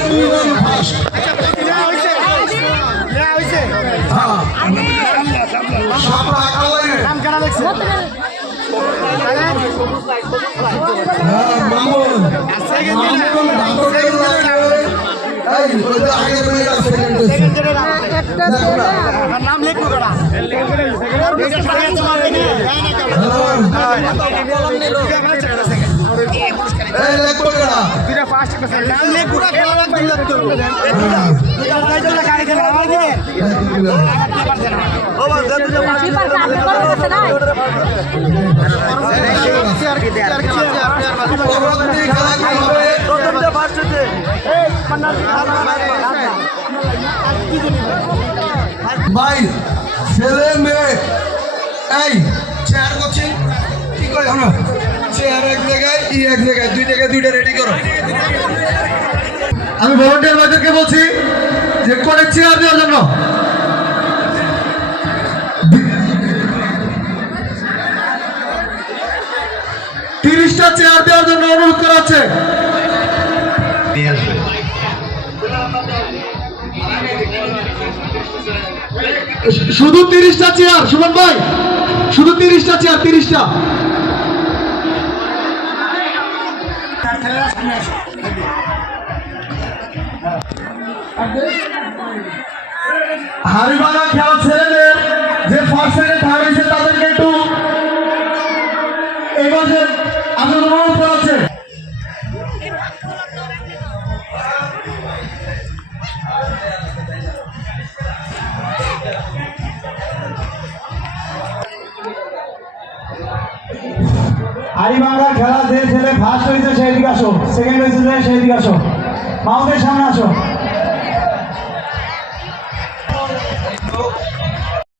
দুইজন ফার্স্ট। শাপলা কালাইনে মামুন নাম লিখবো করা ভাই ছেলে মেয়ে এই চেয়ার করছি কি করে আমরা চেয়ার এক জায়গায় এক জায়গায় দুইটা রেডি করো। আমি ভলান্টিয়ার ভাইদেরকে বলছি যে করে চেয়ার দেওয়ার জন্য। তিরিশটা চেয়ার দেওয়ার জন্য অনুরোধ করা হচ্ছে। শুধু 30টা চেয়ার সুমন ভাই, শুধু 30টা চেয়ার, 30টা। হারিবানা খেলা ছেলেদের যে ফার্স্ট সেকেন্ড থার্ড হয়েছে তাদেরকে একটু এই বছর আপনার অনুরোধ করা হচ্ছে। হারিবাংলা খেলা যে ছেলে ফার্স্ট হয়েছে সেই দিকে আসো, সেকেন্ড হয়েছে সেই দিকে আসো, মাউন্টের সামনে আসো।